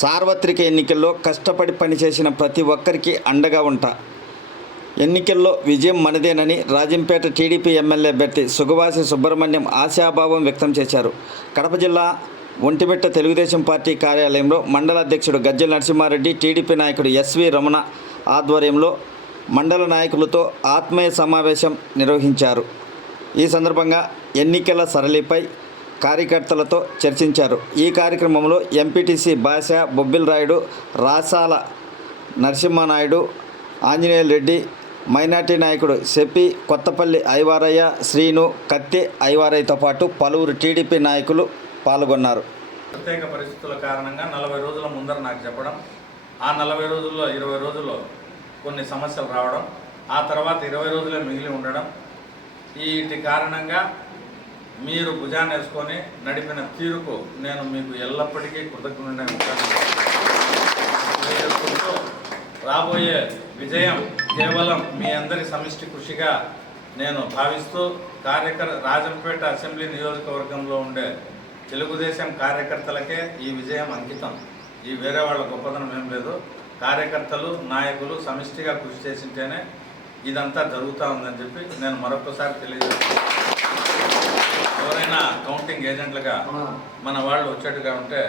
సార్వత్రిక ఎన్నికల్లో కష్టపడి పనిచేసిన ప్రతి ఒక్కరికి అండగా ఉంటా. ఎన్నికల్లో విజయం మనదేనని రాజంపేట టీడీపీ ఎమ్మెల్యే అభ్యర్థి సుగవాసి సుబ్రహ్మణ్యం ఆశాభావం వ్యక్తం చేశారు. కడప జిల్లా ఒంటిమిట్ట తెలుగుదేశం పార్టీ కార్యాలయంలో మండల అధ్యక్షుడు గజ్జల నరసింహారెడ్డి, టీడీపీ నాయకుడు ఎస్వి రమణ ఆధ్వర్యంలో మండల నాయకులతో ఆత్మీయ సమావేశం నిర్వహించారు. ఈ సందర్భంగా ఎన్నికల సరళిపై కార్యకర్తలతో చర్చించారు. ఈ కార్యక్రమంలో ఎంపీటీసీ భాష, బొబ్బిల్ రాయుడు, రాసాల నరసింహనాయుడు, ఆంజనేయులు రెడ్డి, మైనార్టీ నాయకుడు సెపి, కొత్తపల్లి ఐవారయ్య, శ్రీను, కత్తి ఐవారయ్యతో పాటు పలువురు టీడీపీ నాయకులు పాల్గొన్నారు. ప్రత్యేక పరిస్థితుల కారణంగా 40 రోజుల ముందర నాకు చెప్పడం, ఆ 40 రోజుల్లో 20 రోజుల్లో కొన్ని సమస్యలు రావడం, ఆ తర్వాత 20 రోజులే మిగిలి ఉండడం, వీటి కారణంగా మీరు భుజాన్ని వేసుకొని నడిపిన తీరుకు నేను మీకు ఎల్లప్పటికీ కృతజ్ఞుడిని ఉంటాను. రాబోయే విజయం కేవలం మీ అందరి సమిష్టి కృషిగా నేను భావిస్తూ రాజంపేట అసెంబ్లీ నియోజకవర్గంలో ఉండే తెలుగుదేశం కార్యకర్తలకే ఈ విజయం అంకితం. ఈ వేరే వాళ్ళ గొప్పతనం ఏం లేదు. కార్యకర్తలు, నాయకులు సమిష్టిగా కృషి చేసింటేనే ఇదంతా జరుగుతూ ఉందని చెప్పి నేను మరొకసారి తెలియజేస్తాను. ఎవరైనా కౌంటింగ్ ఏజెంట్లుగా మన వాళ్ళు వచ్చేట్టుగా ఉంటే